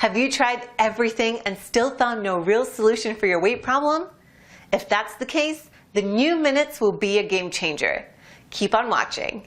Have you tried everything and still found no real solution for your weight problem? If that's the case, the new minutes will be a game changer. Keep on watching.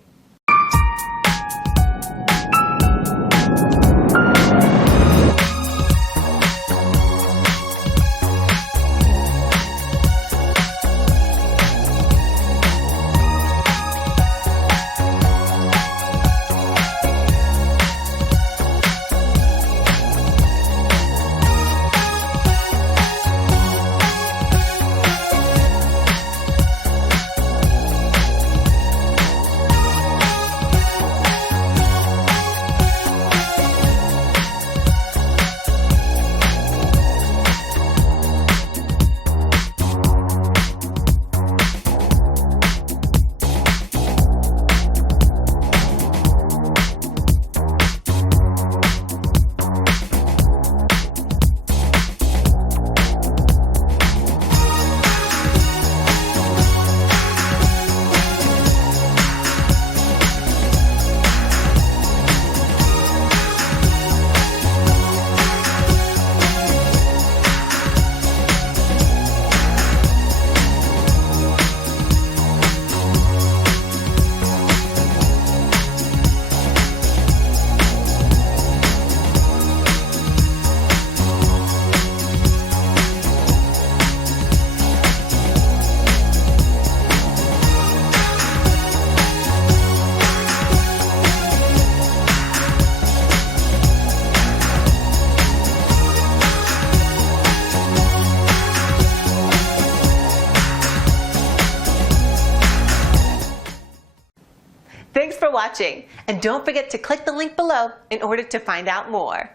Thanks for watching, and don't forget to click the link below in order to find out more.